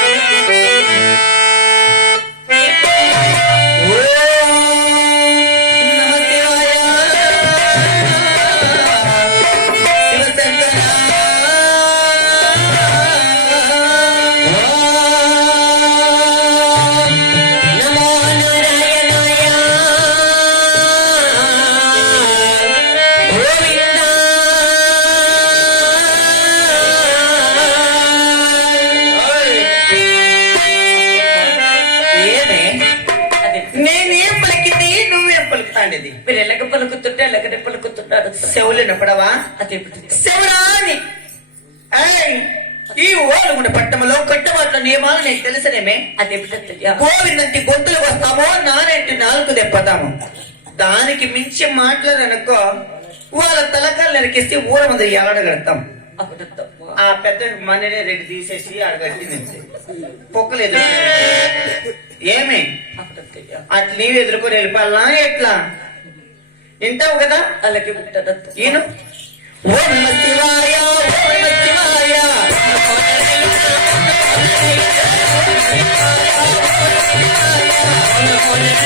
ఏమే నువ్వేం పలుకుతాండేది మీరు ఎలాగ పలుకుతుంటే అలాగనే పలుకుతున్నారు చెవులు వినపడవా అదే ఏయ్, ఈ ఓలుగుండ పట్టణంలో కట్టుబాట్ల నియమాలు నీకు తెలుసనేమే? అదే గోవిందంటి గొంతులు వస్తామో నానేంటి నాలుగు దెబ్బతాము? దానికి మించి మాట్లాడనుకో వాళ్ళ తలకాలు నరికిస్తే ఊర ముందు ఎలాడగడతాం ఆ పెద్ద మననే రెడ్డి తీసేసి అడగట్టింది పొక్కలేదు. ఏమి? అట్లా నీవు ఎదుర్కొని వెళ్ళిపోవాలా ఎట్లా? వింటావు కదా? అలాగే ఈయన ఓం నమ శివాయ ఓం నమ శివాయ నారాయణ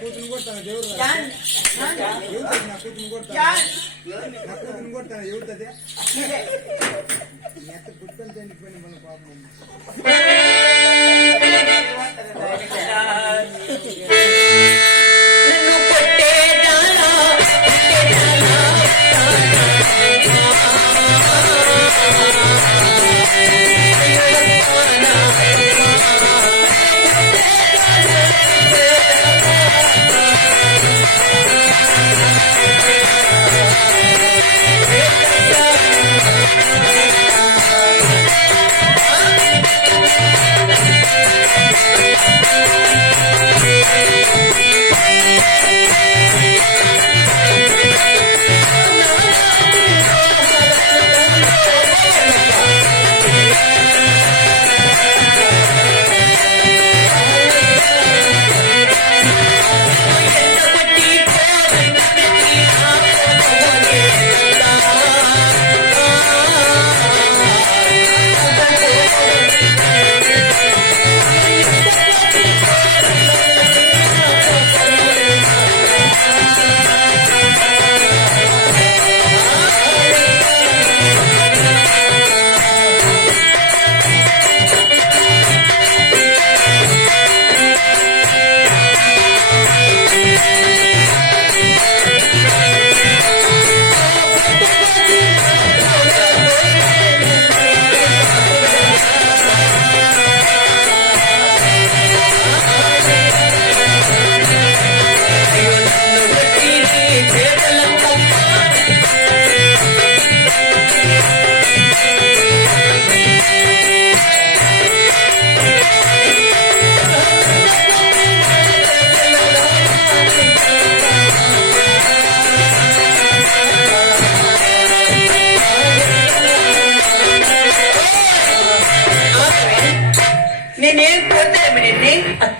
కూతురు కొడతాను దేవుడు నా కూతురు కొడతాను నా కూతురు కొడతాను ఎవరిదే ఎంత గుర్తం చనిపోయింది మన పాపం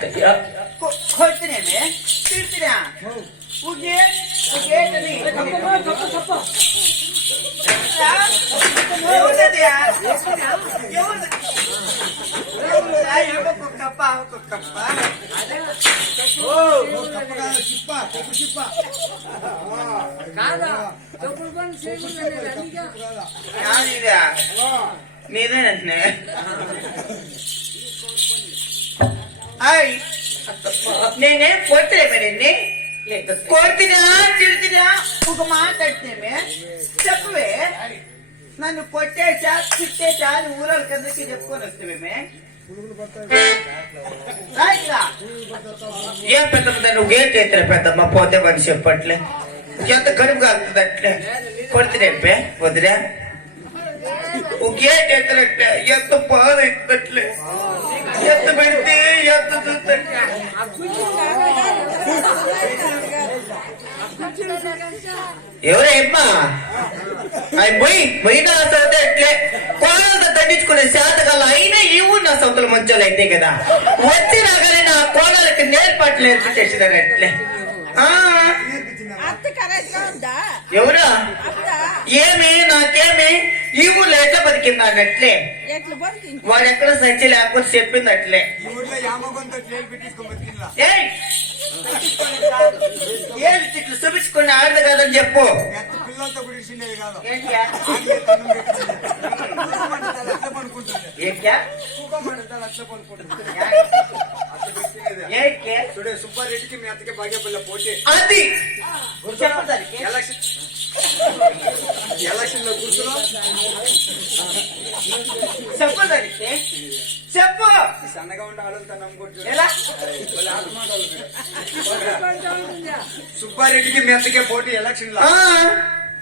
నిన్నే అత్తయ్య ಕೊಡ್ತೀನಿ ತಿಳ್ತೀರಾ ಉಗ್ಗೆ ಉಗ್ಗೆ ತನಿ ఎవరిదయ్యా? ఎవరిది? ఎవరిది? ఎవరిదా? ఎవరిదా? కప్ప ఒక కప్ప ఓ కప్ప కాదు చిప్ప చెప్పు చిప్ప కాదా చెప్పులు పని నేనేం కొట్టలేమనండి లేదత్త కొడుతున్నా తిడుతున్నా ఒక మాట అంటేనే చెప్పవే. నన్ను కొట్టేసా తిట్టేసా అని ఊరోళ్ళ కిందకి చెప్పుకొని వస్తేమే ఏం పెద్దమ్మ నువ్వు ఏం చేతులే పెద్దమ్మ పోతే మనిషి చెప్పట్లే. ఎంత కడుపు కాగుతుంది అట్లే కొడుతున్నప్పే వదిలే. ఒకే చేతులట్లే ఎంత బాధ అవుతుందట్లే ఎంత పెడితే ఎంత చూస్తే ఆ కుర్చీ ఎవరేమ్మా అవి పోయి పోయిన సౌత ఎట్లే కోడలతో దండించుకునే శాతకాలు అయినా ఈ ఊరు నా సౌతలు మంచోళ్ళు అయితే కదా వచ్చి రాగానే నా కోడలకి నేర్పాట్లు నేర్పించేసినారు ఎట్లే ఎవరా? అత్త. ఏమి? నాకేమి? బతికిందానట్లే ఎట్లా బతికింది? వాడు ఎక్కడ సచ్చి లేకపోతే చెప్పింది అట్లే ఏది తిట్లు? చూపించుకుని ఆడదు కదని చెప్పు. ఏంటి ఏంటి చూడే సుబ్బారెడ్డికి మీ అత్తకి భాగ్య పిల్ల పోటీ. అది! చెప్పదానికి ఎలక్షన్ ఎలక్షన్. లో చెప్పదానికి చెప్పు సన్నగా ఉండే ఆలోచన నమ్ముకుంటు ఎలా? సుబ్బారెడ్డికి మీ అత్తకే పోటీ ఎలక్షన్ లా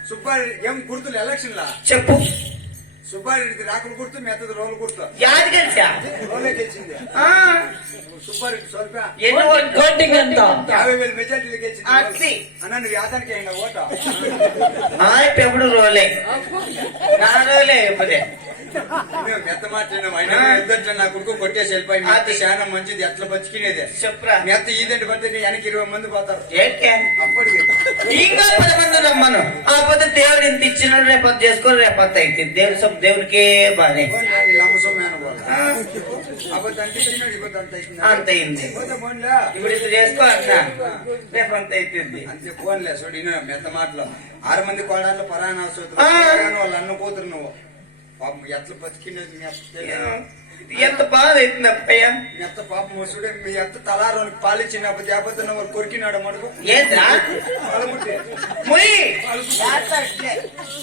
సుబ్బారెడ్డి ఏం గుర్తులు ఎలక్షన్ లా చెప్పు. సుబ్బారెడ్డికి రాకులు గుర్తు మీ అత్తది రోలు గుర్తు యాది రోలే గెలిచింది. ఆ, సుబ్బారెడ్డి స్వల్ప? కోటింగ్ ఎంత? యాభై వేల మెజార్టీలు గెలిచింది. అన్న నువ్వు యాదానికి అయినా ఓట. పెప్పుడు రోలే? నా రోలే ఎప్పుడే మెత్త అయినా ఇద్దరు నా కొడుకు కొట్టేసి వెళ్ళిపోయి. చాలా మంచిది ఎట్లా బతికినేదే? చెప్పురా. మీ అత్త ఈదంటి పడితే నీ వెనక్కి ఇరవై మంది పోతారు. ఏంటి? అప్పటికి. ఇంకా పది మంది నమ్మను ఆ పొద్దు దేవుడు ఇంత ఇచ్చిన రేపొద్దు చేసుకొని రేపొద్దు అయితే. దేవుని దేవునికే అంత అయింది. పోన్లే. ఇప్పుడు ఇది చేసుకో అన్నా. రేపు అంత అవుతుంది అంతే ఫోన్లే చూడు మెత్త మాటలు. ఆరు మంది కోడాళ్ళు పరాయణ. వాళ్ళ అన్న కూతురు నువ్వు. ఎట్లా తెలియదు. ఎంత బాధ అవుతుంది అప్పయ్య? మీ అత్త పాపం చూడే మీ అత్త తలారోని పాలిచ్చినప్పుడు దేపత నువ్వు కొరికినాడు ముయ్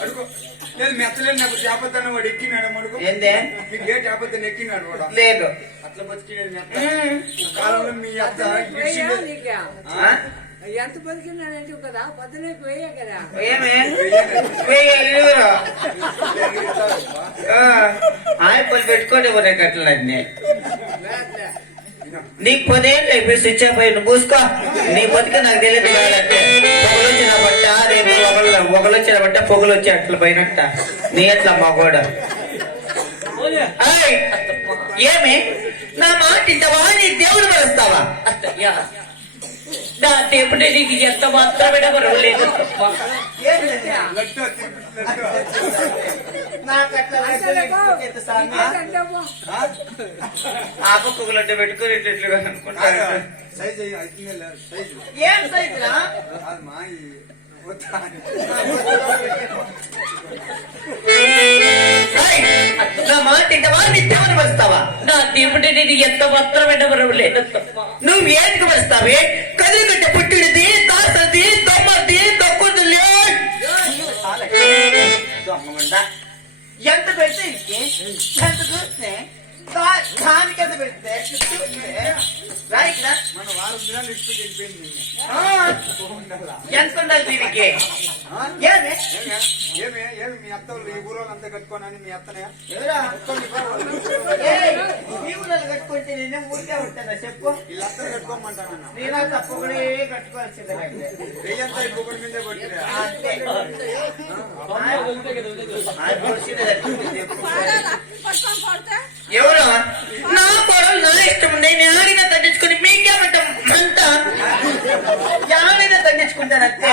అడుగు. లేదు మీ అత్తలేదు నాకు దేపతన్న వాడు ఎక్కినాడు మడుగు. ఏందే? మీ గేట్ దేపతని ఎక్కినాడు వాడు? లేదు. అట్లా బతికినాడు కాలంలో మీ అత్త? ఎంత బతికినాడంటే కదా పొద్దునే పోయే కదా. ఏమే? వెయ్యి. ఆ, ఆయప్పలు పెట్టుకోండి ఒరే కట్టలన్నీ నీకు పదేళ్ళు అయిపోయి స్విచ్ ఆఫ్ అయ్యి నువ్వు పూసుకో నీ బతిక నాకు తెలియదు కాదంటే పొగలొచ్చిన బట్ట రేపు ఒకళ్ళు ఒకలొచ్చిన బట్ట పొగలు వచ్చి అట్లా పోయినట్ట. నీ ఎట్లా మగోడు ఏమి? నా మాట ఇంతవా నీ దేవుడు మరుస్తావా? నా దేవుడు నీకు ఎంత మాత్రమే బరువు లేదు తప్ప లడ్డు తిరుపతి లడ్డు. నాకు అట్లా ఎంత మాత్రమే బరువు లేదు తప్ప నువ్వు ఏంటి వస్తావే? కదిలి కట్ట పుట్టినది దాసది దమ్మది దక్కుతుంది ఎంత పెడితే ఇంకే? ఎంత చూస్తే? దానికి ఎంత పెడితే? ఎంత ఉండాలి దీనికి? ఆ? ఏమి? ఏమే? ఏమే? ఏమి? మీ అత్త ఈ ఊరు అంతా కట్టుకోనని మీ అత్తనే? కట్టుకుంటే నేను ఊరికే ఉంటానా? చెప్పు. వీళ్ళందరూ కట్టుకోమంటానన్న. నేనా తప్పకుండా కట్టుకోవాల్సిందే వెయ్యంతా మీదే అంతే. ఎవరు? నా పొడవు నా ఇష్టం నేను ఎవరైనా తగ్గించుకుని మీకేమంట? అంత. ఎవరైనా తగ్గించుకుంటానంతే